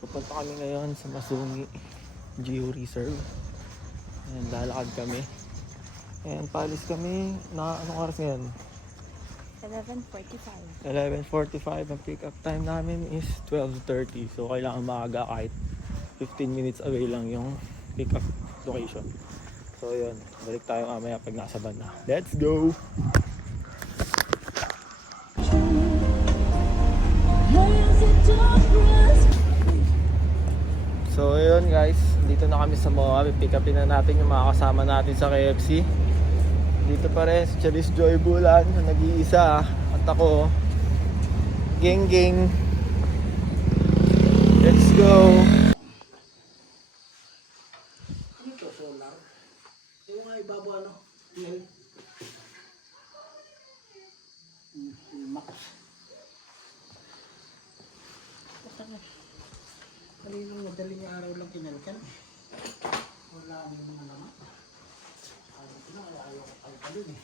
Pupunta kami ngayon sa Masungi Geo Reserve. Ayan, lalakad kami. Ayan, palis kami na anong oras ngayon? 11:45. 11:45. Ang pick up time namin is 12:30. So kailangan maaga kahit 15 minutes away lang yung pick up location. So yun, balik tayo mamaya pag nasa banda. Let's go! So yun guys, dito na kami sa MOA. Pick upin na natin yung mga kasama natin sa KFC. Dito pa rin si Charis Joy Bulan, nag-iisa. At ako, geng geng. Let's go! Ito solar. Yung nga ibaba ano? Yan. Max. Kaninang madaling araw lang kinalkan. Wala nang mga laman. Ayaw ko na, ayaw ko kayo pa dun eh.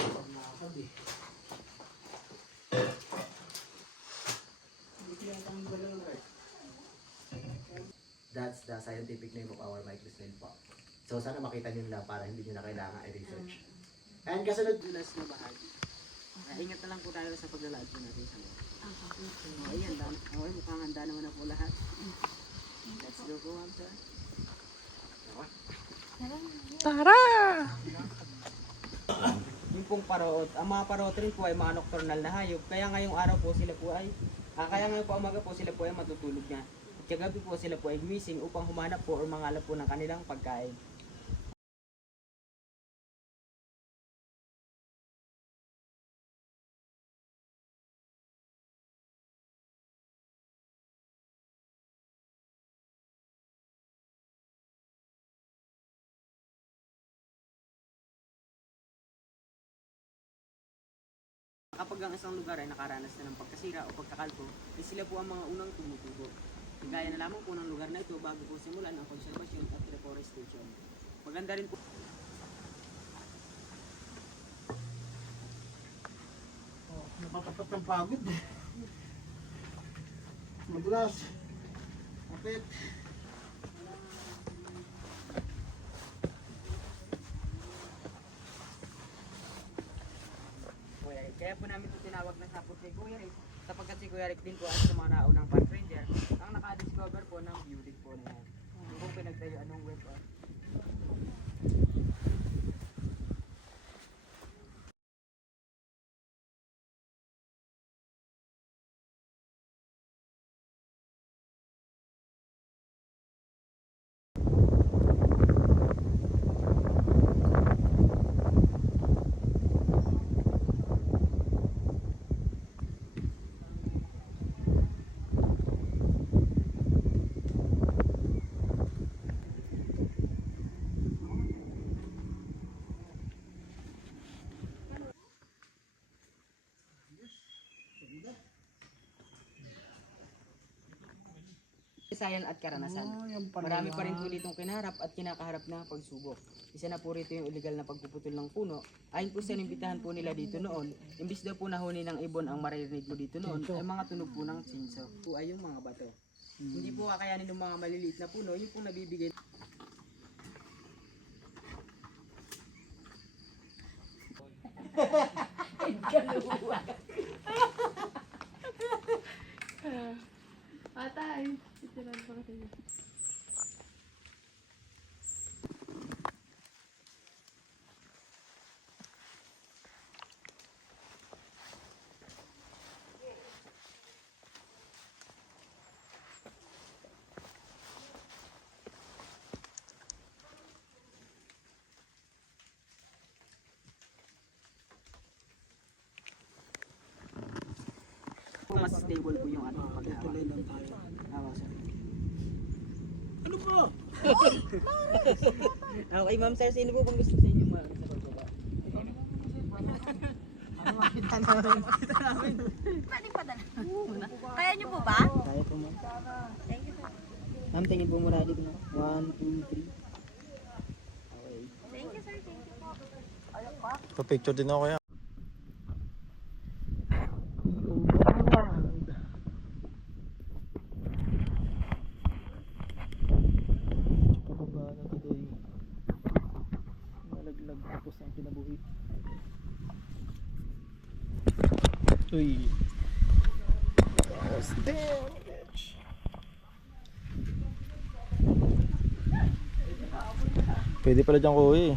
Pag nakakad eh. Hindi kaya kang balang right. That's the scientific name of our microsnail po. So sana makita nyo lang para hindi nyo na kailangan i-research. And kasunod Dulas na bahagi. Ingat na lang po tayo sa paglalakad po natin sa mga. Ayan, mukhang handa naman na po lahat. Let's go po, ma'am sir. Tara! Yung pong parot, ang mga parot rin po ay mga nocturnal na hayop. Kaya ngayong araw po sila po ay, kaya ngayong po umaga po sila po ay matutulog na. At kagabi po sila po ay gumising upang humanap po o mangalap po ng kanilang pagkain. Kapag ang isang lugar ay nakaranas na ng pagkasira o pagkakalpo, sila po ang mga unang tumutubo. Gaya na lamang po ng lugar na ito bago po simulan ang konserbasyon at reforestation. Maganda rin po. Oh, nakatapat ng pagod eh. Madulas. Kapit. Kuya Rick. Kaya po namin ito tinawag na sapot kay Kuya Rick, sapagkat si Kuya Rick din po ay sa mga naunang park ranger ang naka-discover po ng beauty po na yan. Yung po pinagtayuan ng web. Kasayan at karanasan. Yan pala Marami pa rin yan. po ditong kinaharap at kinakaharap na pagsubok. Isa na po rito yung illegal na pagpuputol ng puno. Ayon po sa inimbitahan po nila dito noon, imbis daw po nahuni ng ibon ang maririnig po dito noon, ay mga tunog po ng sinso. Po ay yung mga bato. Hindi po kakayanin ng mga maliliit na puno, yung pong nabibigay. Atay. Itinan ko kasi. Mas stable po yung ating paghahawak. Tuloy lang tayo. Tama, sir. Ano ka? Okay, ma'am sir, sino po bang gusto sa inyo sa pagbaba? Pwede padala. Kaya niyo po ba? Kaya po, ma'am. Thank you, sir. Ma'am, tingin po muna dito. 1, 2, 3. Okay. Thank you, sir. Thank you po. Pa-picture din ako yan. Uy. Damn, bitch. Pwede pala dyan kuya eh.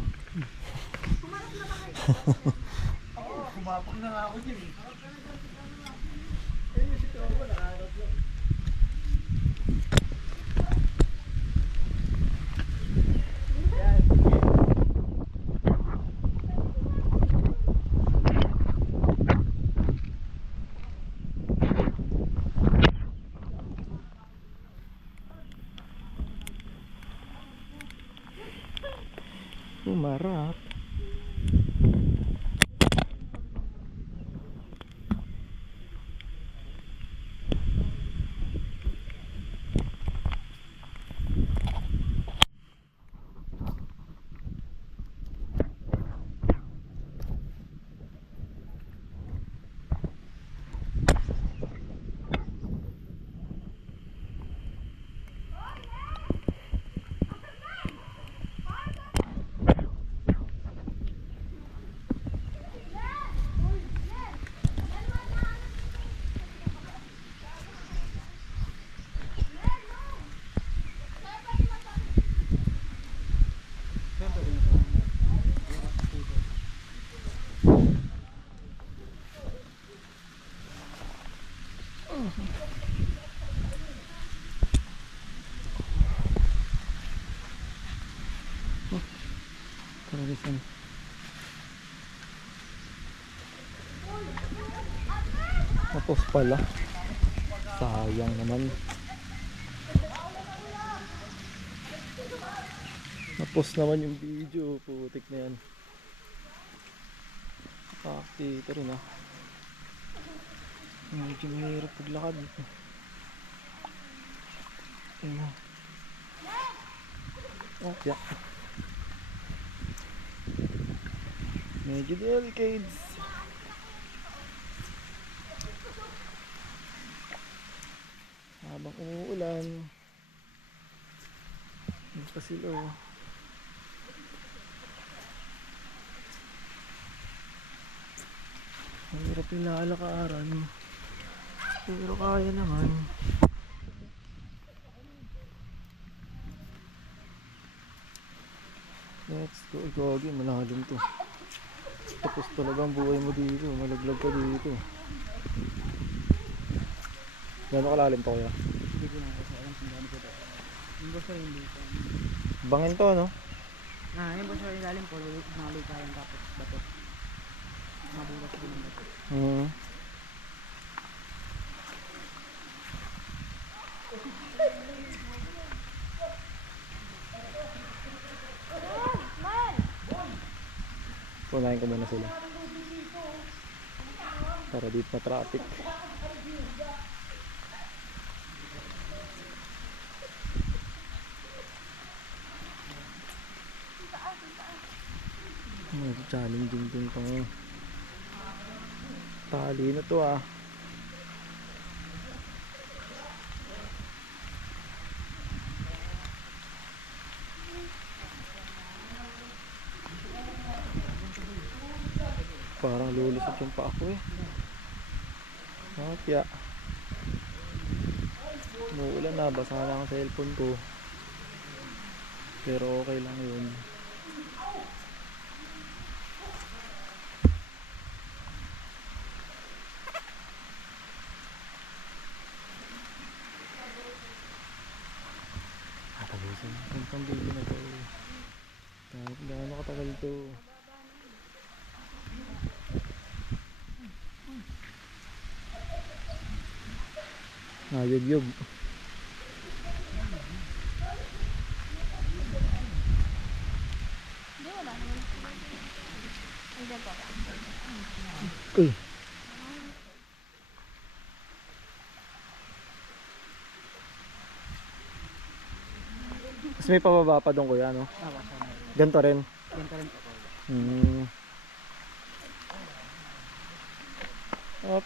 Kumapag na nga ako dyan eh. Umarap. Karalisan. Tapos pala. Sayang naman. Tapos naman yung video. Putik na yan. Dito rin ah. Medyo mahirap paglakad. Ayun. Oh, yeah. Medyo delicate. Habang umuulan. Yun pa sila oh. Mahirap yung lalakaran. Pero kaya naman. Let's go. Gagi, malalim to. Tapos talagang buhay mo dito. Malaglag ka dito. Gano'n kalalim to kuya? Hindi ko na kasi alam kung gaano ko ito. Yung basta yung dito. Bangin to no? Yung basta yung lalim po, mga likayan tapos bato. Mabulas din ang bato. Punahin ko muna sila. Para dito na traffic. Challenging din itong tali na to ah. Parang lulusot yung pa ako eh. Kaya umuulan na, basa na ang cellphone ko. Pero okay lang yun. Tapusin ang pambili na to. Kahit gaano katagal to. Yug-yug. Hindi, wala naman. Hindi po. Uy. Mas may pababa pa doon kuya, no? Basta na rin. Ganito rin. Ganito rin po.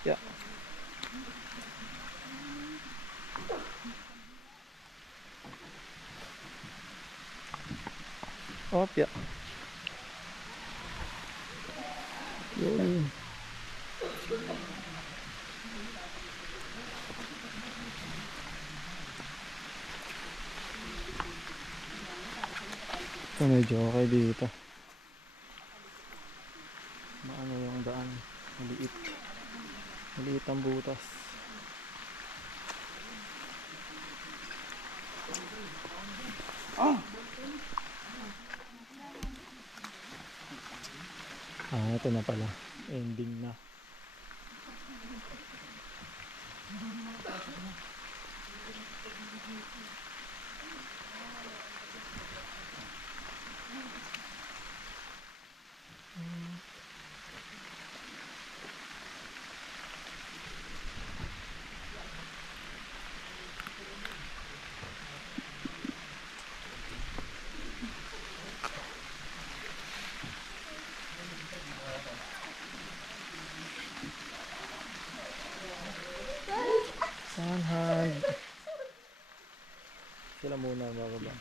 Yeah. Yeah. Yun. So medyo okay dito. Maano yung daan. Maliit. Maliit ang butas. Ito na pala. Ending na. Sunhand. Sila muna bababa.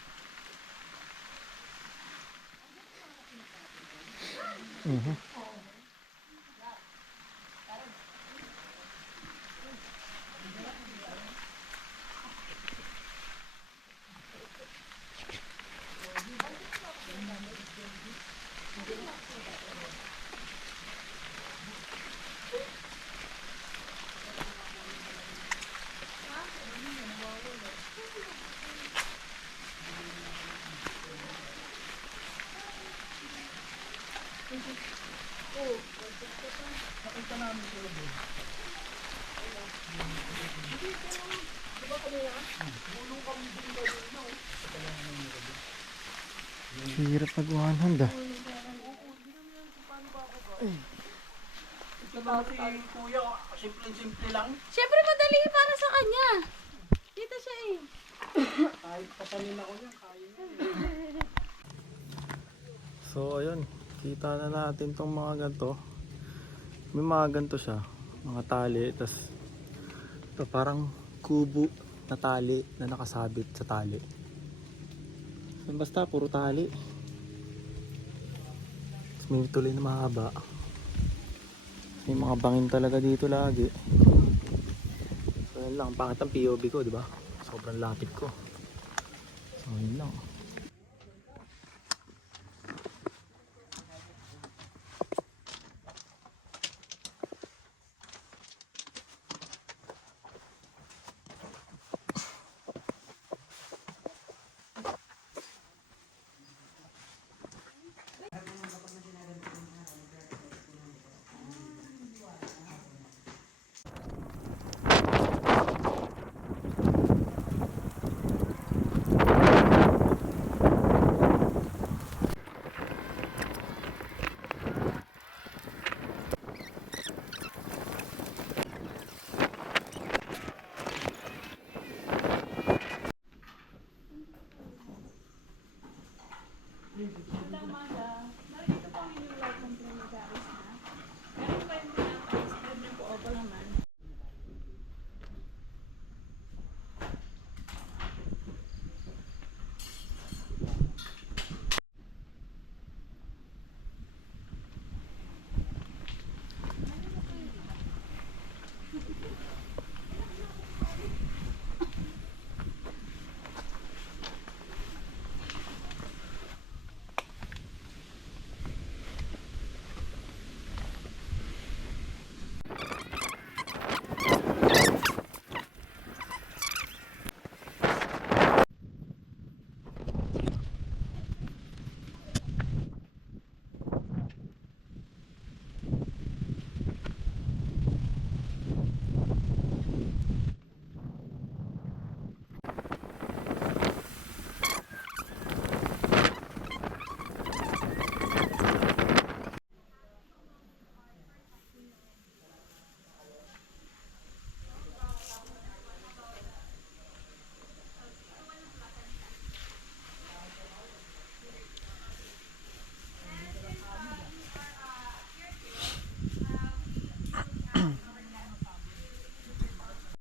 Hirap mag-100 ah. Simple-simple lang. Siyempre madali para sa kanya. Dito siya eh. Kahit patanin ako niya, kaya niya. So ayun, kita na natin tong mga ganito. May mga ganito siya, mga tali, tas ito parang kubo na tali na nakasabit sa tali. So, basta puro tali. Tapos may tuloy na mahaba. May mga bangin talaga dito lagi. So yun lang, pangit ang POV ko, di ba? Sobrang lapit ko. So yun lang.